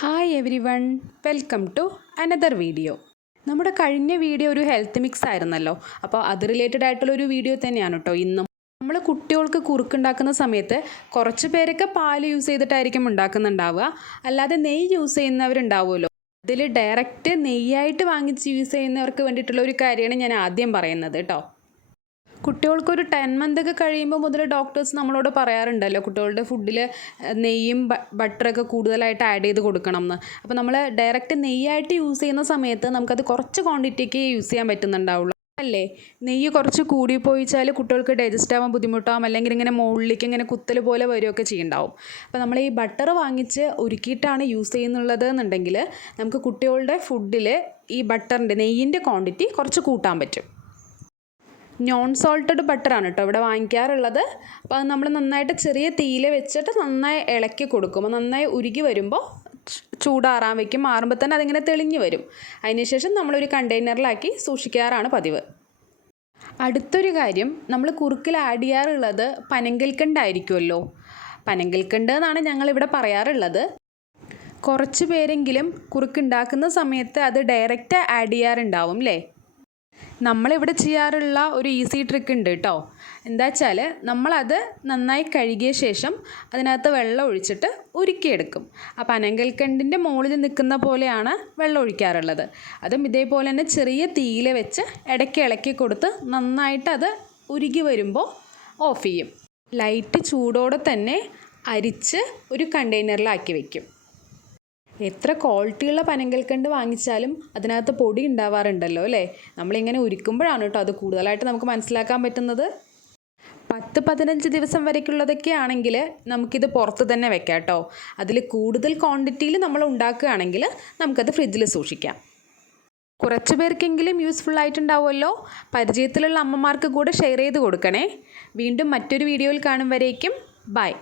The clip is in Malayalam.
Hi everyone welcome to another video നമ്മുടെ കഴിഞ്ഞ വീഡിയോ ഒരു ഹെൽത്ത് മിക്സ് ആയിരുന്നല്ലോ. അപ്പോൾ അത് റിലേറ്റഡ് ആയിട്ടുള്ള ഒരു വീഡിയോ തന്നെയാണ് കേട്ടോ ഇന്നും നമ്മൾ കുട്ടികൾക്ക് കുറുക്കുണ്ടാക്കുന്ന സമയത്ത് കുറച്ച് പേരൊക്കെ പാൽ യൂസ് ചെയ്തിട്ടായിരിക്കും ഉണ്ടാക്കുന്നുണ്ടാവുക. അല്ലാതെ നെയ്യ് യൂസ് ചെയ്യുന്നവരുണ്ടാവുമല്ലോ. ഇതിൽ ഡയറക്റ്റ് നെയ്യായിട്ട് വാങ്ങിച്ച് യൂസ് ചെയ്യുന്നവർക്ക് വേണ്ടിയിട്ടുള്ള ഒരു കാര്യമാണ് ഞാൻ ആദ്യം പറയുന്നത് കേട്ടോ കുട്ടികൾക്കൊരു ടെൻ മന്ത് ഒക്കെ കഴിയുമ്പോൾ മുതൽ ഡോക്ടേഴ്സ് നമ്മളോട് പറയാറുണ്ടല്ലോ കുട്ടികളുടെ ഫുഡിൽ നെയ്യും ബട്ടറൊക്കെ കൂടുതലായിട്ട് ആഡ് ചെയ്ത് കൊടുക്കണം എന്ന് അപ്പോൾ നമ്മൾ ഡയറക്റ്റ് നെയ്യായിട്ട് യൂസ് ചെയ്യുന്ന സമയത്ത് നമുക്കത് കുറച്ച് ക്വാണ്ടിറ്റിക്ക് യൂസ് ചെയ്യാൻ പറ്റുന്നുണ്ടാവുള്ളൂ. അല്ലേ? നെയ്യ് കുറച്ച് കൂടി പോയിച്ചാൽ കുട്ടികൾക്ക് ഡൈജസ്റ്റ് ആവാൻ ബുദ്ധിമുട്ടാവും അല്ലെങ്കിൽ ഇങ്ങനെ മുകളിലേക്ക് ഇങ്ങനെ കുത്തൽ പോലെ വരികയൊക്കെ ചെയ്യണ്ടാവും. അപ്പോൾ നമ്മൾ ഈ ബട്ടർ വാങ്ങിച്ച് ഒരുക്കിയിട്ടാണ് യൂസ് ചെയ്യുന്നുള്ളത് എന്നുണ്ടെങ്കിൽ നമുക്ക് കുട്ടികളുടെ ഫുഡിൽ ഈ ബട്ടറിന്റെ നെയ്യിന്റെ ക്വാണ്ടിറ്റി കുറച്ച് കൂട്ടാൻ പറ്റും. നോൺ സോൾട്ടഡ് ബട്ടറാണ് കേട്ടോ ഇവിടെ വാങ്ങിക്കാറുള്ളത്. അപ്പോൾ അത് നമ്മൾ നന്നായിട്ട് ചെറിയ തീയിൽ വെച്ചിട്ട് നന്നായി ഇളക്കി കൊടുക്കും. നന്നായി ഉരുകി വരുമ്പോൾ ചൂടാറാൻ വയ്ക്കും. മാറുമ്പോൾ തന്നെ അതിങ്ങനെ തെളിഞ്ഞ് വരും. അതിനുശേഷം നമ്മളൊരു കണ്ടെയ്നറിലാക്കി സൂക്ഷിക്കാറാണ് പതിവ്. അടുത്തൊരു കാര്യം നമ്മൾ കുറുക്കിൽ ആഡ് ചെയ്യാറുള്ളത് പനങ്കൽക്കണ്ടായിരിക്കുമല്ലോ പനങ്കൽക്കണ്ട് എന്നാണ് ഞങ്ങളിവിടെ പറയാറുള്ളത്. കുറച്ച് പേരെങ്കിലും കുറുക്കുണ്ടാക്കുന്ന സമയത്ത് അത് ഡയറക്റ്റ് ആഡ് ചെയ്യാറുണ്ടാവും അല്ലേ നമ്മളിവിടെ ചെയ്യാറുള്ള ഒരു ഈസി ട്രിക്ക് ഉണ്ട് കേട്ടോ എന്താ വെച്ചാൽ നമ്മളത് നന്നായി കഴുകിയ ശേഷം അതിനകത്ത് വെള്ളം ഒഴിച്ചിട്ട് ഉരുക്കിയെടുക്കും. അപ്പോൾ അനങ്കൽക്കണ്ടിന്റെ മുകളിൽ നിൽക്കുന്ന പോലെയാണ് വെള്ളം ഒഴിക്കാറുള്ളത്. അതും ഇതേപോലെ തന്നെ ചെറിയ തീയിൽ വെച്ച് ഇടയ്ക്ക് ഇളക്കി കൊടുത്ത് നന്നായിട്ട് അത് ഉരുകി വരുമ്പോൾ ഓഫ് ചെയ്യും. ലൈറ്റ് ചൂടോടെ തന്നെ അരിച്ച് ഒരു കണ്ടെയ്നറിലാക്കി വെക്കും. എത്ര ക്വാളിറ്റിയുള്ള പനങ്കൽക്കണ്ട് വാങ്ങിച്ചാലും അതിനകത്ത് പൊടി ഉണ്ടാവാറുണ്ടല്ലോ അല്ലേ? നമ്മളിങ്ങനെ ഉരുക്കുമ്പോഴാണ് കേട്ടോ അത് കൂടുതലായിട്ട് നമുക്ക് മനസ്സിലാക്കാൻ പറ്റുന്നത്. പത്ത് പതിനഞ്ച് ദിവസം വരയ്ക്കുള്ളതൊക്കെ ആണെങ്കിൽ നമുക്കിത് പുറത്ത് തന്നെ വെക്കാം കേട്ടോ. അതിൽ കൂടുതൽ ക്വാണ്ടിറ്റിയിൽ നമ്മൾ ഉണ്ടാക്കുകയാണെങ്കിൽ നമുക്കത് ഫ്രിഡ്ജിൽ സൂക്ഷിക്കാം. കുറച്ച് പേർക്കെങ്കിലും യൂസ്ഫുൾ ആയിട്ടുണ്ടാവുമല്ലോ? പരിചയത്തിലുള്ള അമ്മമാർക്ക് കൂടെ ഷെയർ ചെയ്ത് കൊടുക്കണേ. വീണ്ടും മറ്റൊരു വീഡിയോയിൽ കാണും വരേക്കും. ബൈ.